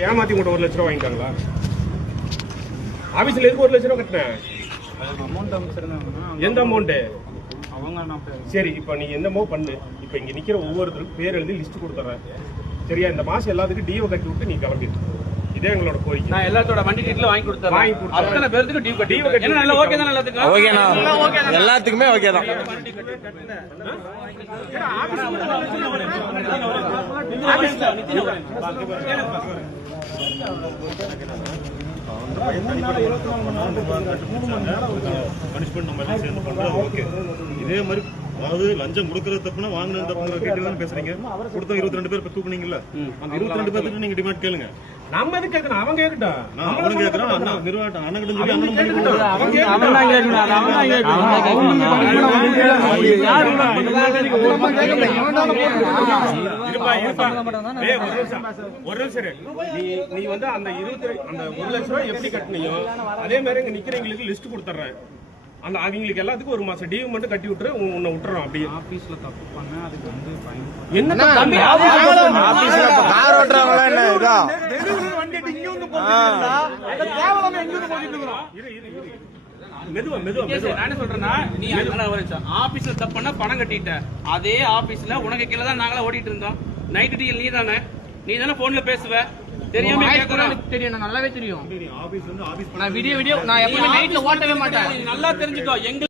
ஏமாத்தி உங்கள்கிட்ட 1 லட்ச ரூபா வாங்கிட்டாங்களா? ஆபீஸ்ல எதுக்கு 1 லட்ச ரூபா கட்டினேன்? எந்த அமௌண்ட்? சரி, இப்ப நீ என்னமோ பண்ணு. இப்ப இங்க நிக்கிற ஒவ்வொருத்தருக்கும் பேர் எழுதி லிஸ்ட் கொடுத்துறேன். சரியா? இந்த மாசம் எல்லாத்துக்கும் டிஓ கட்டி விட்டு நீ கிளம்பிடு. இதே எங்களோட கோரிக்கை. நான் எல்லாத்தோட வண்டி டீட்ல வாங்கி கொடுத்தறேன். அத்தனை பேருக்கு டிஓ கட்டி என்ன நல்ல ஓகே தான். எல்லாத்துக்கும் ஓகேனா? எல்லாத்துக்குமே ஓகே தான். இதே மாதிரி அதாவது லஞ்சம் கொடுக்கறது தப்புனா வாங்கினது தப்புங்கிற கேட்டு பேசுறீங்க. கொடுத்த 22 பேர் இப்ப தூக்குனீங்கல்ல, அந்த 22 பேருக்கு நீங்க டிமாண்ட் கேளுங்க. நம்ம எது கேட்கணும்? அவன் கேட்கட்டும். அவனும் கேட்கறான். அண்ணா நிர்வாகம் அண்ணன் கிட்ட சொல்லி அண்ணன் கேட்கட்டும். நீ வந்து அந்த 1 லட்ச ரூபாய் எப்படி கட்டினியோ அதே மாதிரி இங்க நிக்கிறவங்களுக்கு லிஸ்ட் கொடுத்துறேன். அந்த அவங்களுக்கு எல்லாத்துக்கும் 1 மாசம் டியூ மட்டும் கட்டி விட்டுரு. உன்னை விட்டுறோம். அப்படியே ஆபீஸ்ல தப்பு பண்ண அதுக்கு வந்து என்ன தம்பி ஆபீஸ்ல கார் ஓட்றவங்களா என்ன இதா வண்டி இங்க வந்து போடுறீங்களா? அந்த கேவலமா எங்க வந்து போடிட்டு இருக்கோம். மெதுவா நானே சொல்றேன்னா, நீ ஆபீஸ்ல தப்பு பண்ண பணம் கட்டிட்ட. அதே ஆபீஸ்ல உனக்கு கீழ தான் நாங்களா ஓடிட்டு இருந்தோம். நைட் டீல் நீ தானே போன்ல பேசுவ. தெரியாம கேக்குறேன். தெரியும், நல்லாவே தெரியும். ஆபீஸ் வந்து ஆபீஸ் நான் வீடியோ நான் எப்பவுமே நைட்ல ஓட்டவே மாட்டேன். நல்லா தெரிஞ்சுக்கோ. எங்க